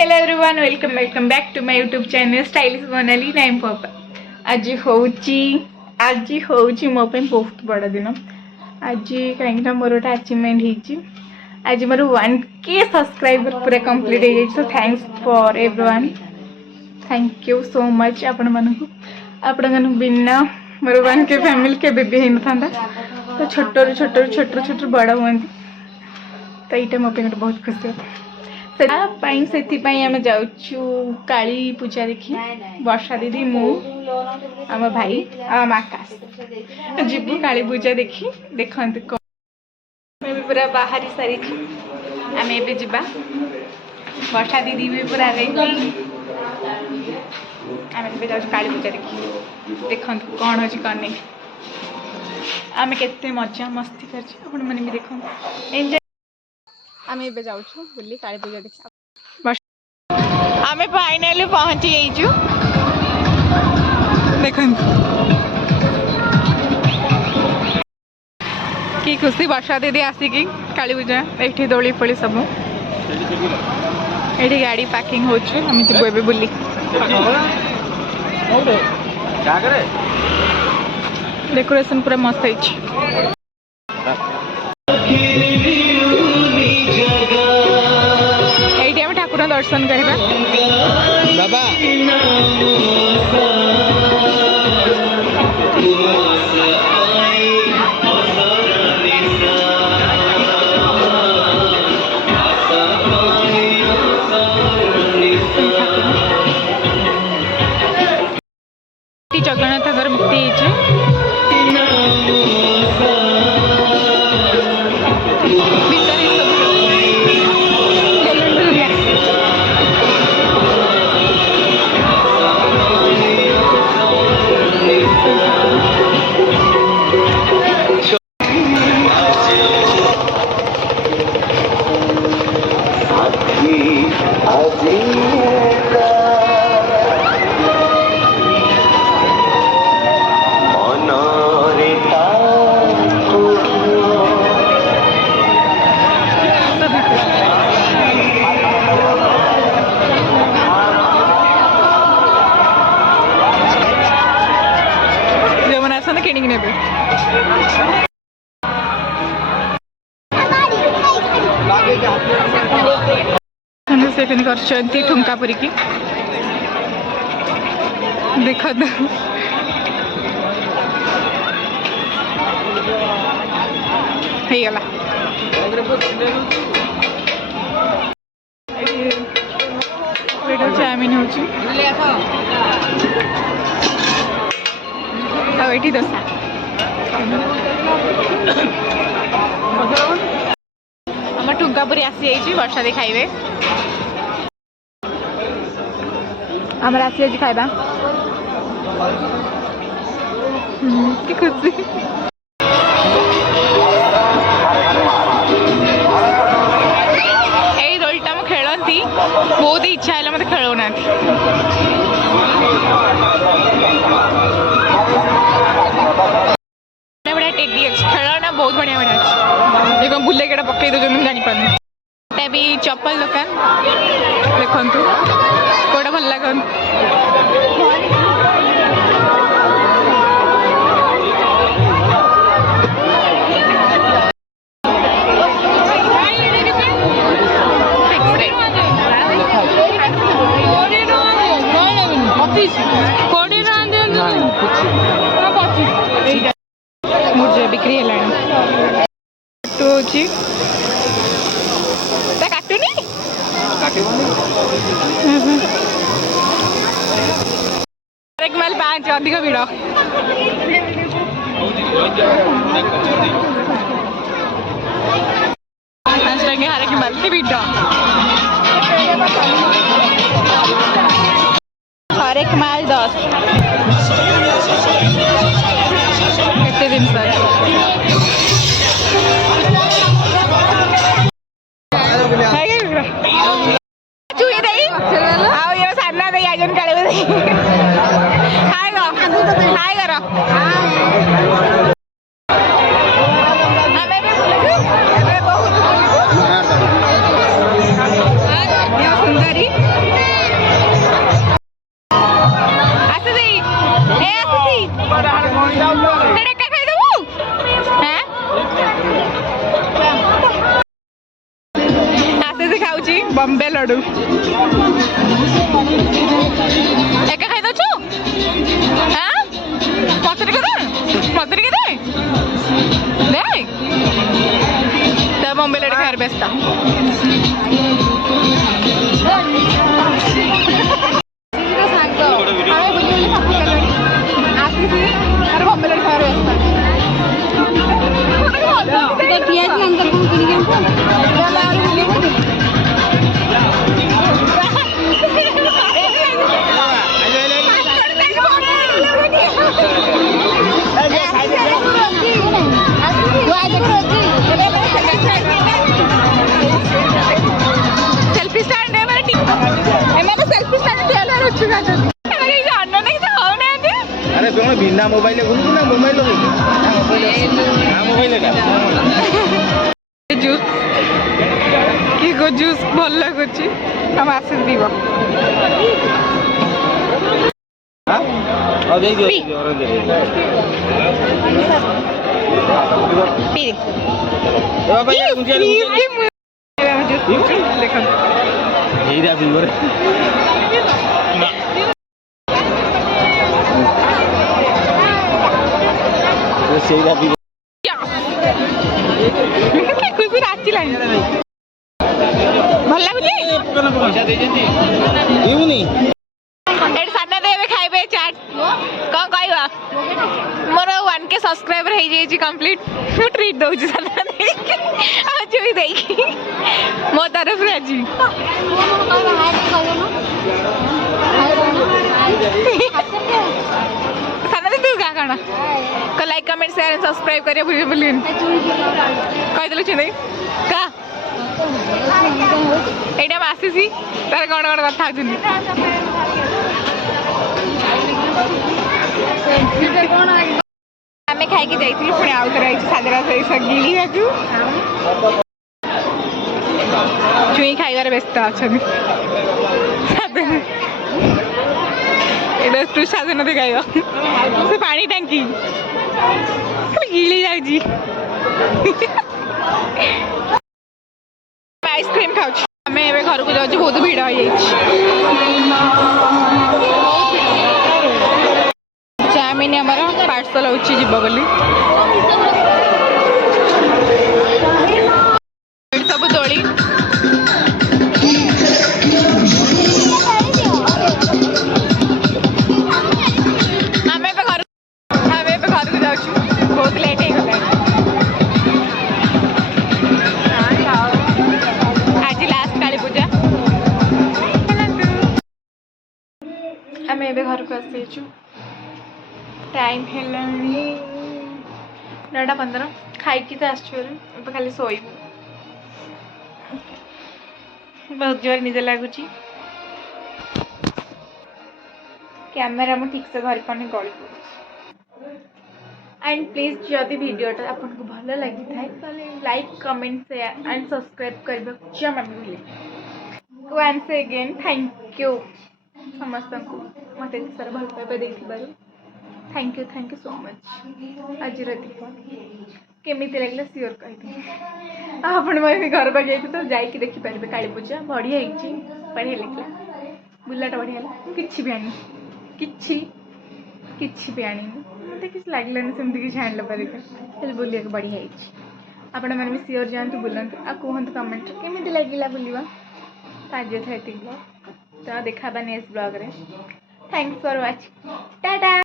Hello everyone welcome back to my YouTube channel stylish Monali नाइम पापा। आज होची मो पे बहुत बड़ा दिन। आज कहीं मोर गोटे अचीवमेंट होची। आज मोर 1K सब्सक्राइबर पूरा कंप्लीट हो जाए। So thanks for everyone, thank you so much. आपण बिना मोर 1K फैमिली के भी हो ना था। तो छोट बड़ हुआ तो यहाँ मो पे बहुत खुशी से आम जाऊँ काली पूजा देखी। वर्षा दीदी मु आम भाई आम आकाश जीवु काली पूजा देखी। देखते भी पूरा बाहरी सारी आम ए जा। वर्षा दीदी भी पूरा रेडी। आम जाऊँ काली पूजा देखी। देखते कौन अच्छी कौन नहीं आम के मजा मस्ती कर देखो एंजॉय। आम ए जाऊँ बुली काली पूजा देखा। आम फाइनाली पहुंची जाइचु। देख कि खुशी वर्षा दीदी आसिकी काली पूजा ये दोली फोली सब ये गाड़ी पार्किंग होम जीव बुली। डेकोरेशन पूरा मस्त है। ठाकुर दर्शन करवा बाबा जगन्नाथ मूर्ति कर ठुमका परिकी देख गला चाउमिन हो दोसा आम ठुमका पुरी आसी जाइए। वर्षा दी खाइबे आमर आसी खाइबा कि खुशी। यही दोलटा मु खेलती बहुत इच्छा है मत खेलना बढ़िया टेडी अच्छे खेलना बहुत बढ़िया बढ़िया अच्छे। देखो बुले के पकई दो जापार भी चप्पल दुकान देखु कौटा भल लगे। मुझे बिक्री है काटुनी माइल 5 अधिक भिड़ हारे माइल भिड़ हर एक माइल 10 केते दिन सामना दे आजन काले हाय करो सुंदरी बॉम्बे लड्डू एका खाई दछु हां मते के दे देख तो बॉम्बे लड्डू खाएर बेस्ता सेल्फी स्टैंड है मेरा एमाने सेल्फी स्टैंड ठेला रछुगा अरे जान नहीं तो हो ना दे अरे तुम बिना मोबाइल गुलु ना मोबाइल लो ना मोबाइल का जूस की गो जूस भल लागुची हम आसीस पीबो हां और दे दियो और दे पी बाबा यार मुझे देखो हीरा पीबो रे ସେଇଟା ବି ଖୁସି ଆସିଲାଣି ଭଲ ଲାଗୁଛି ପଇସା ଦେଇଛନ୍ତି ପିଉନି ଏଠି ସାନ ଦେବେ ଖାଇବେ ଚାଟ୍ କ'ଣ କହିବା ମୋର 1K ସବସ୍କ୍ରାଇବର ହେଇଯାଇଛି କମ୍ପ୍ଲିଟ୍ ମୁଁ ଟ୍ରିଟ୍ ଦେଉଛି ସାନ ଦେଇକି ଆଜି ବି ଦେଇକି ମୋ ତରଫରୁ ଆଜି ସାନ ଦେଇ ତୁ କା କ'ଣ like comment share and subscribe करिए भूल भूलिए कहीदेलु चिन्ह का एटा आसीसी तार कौन कौन कथा आम खाई जाइलु पुणी आउ थे साजरा गिली चुई खाइबार व्यस्त अच्छा तू साधन दे खाइब से पानी टांकी गिली जाऊँ आइसक्रीम खाऊ आम घर को जाऊँ बहुत भिड़ हो चाउमिन आमर पार्सल होब बोली सब दोली बहुत लेट हो गला आज लास्ट काली पूजा आम ए घर को आसी टाइम है 9:15 खाई तो आसो खाली शोबू बहुत जोर निज लगुच कैमेरा में ठीक से धरी पानी गली पड़े एंड प्लीज जदि वीडियोटा आपको भल लगी था like comment share and subscribe करने जमा भूले वंस अगेन थैंक यू समस्त को मत सारा भल पाइबा थैंक यू सो मच आज केमी लगे सियोर कही आप घर पर जाइए तो जाकि देखिपारे काली पूजा बढ़िया बढ़िया लगे बुलाटा बढ़िया कि भी आनी कि भी आनी मत किसी लगलानी सेमती किसी आनला पर बुलिया बढ़िया आपण मैंने भी सियोर जातु बुलां कहतु कमेंट केमी लगे बुलवा आज था ये ब्लॉग तो देखा नेक्स्ट ब्लॉग रे थैंक्स फॉर वाचिंग टाटा।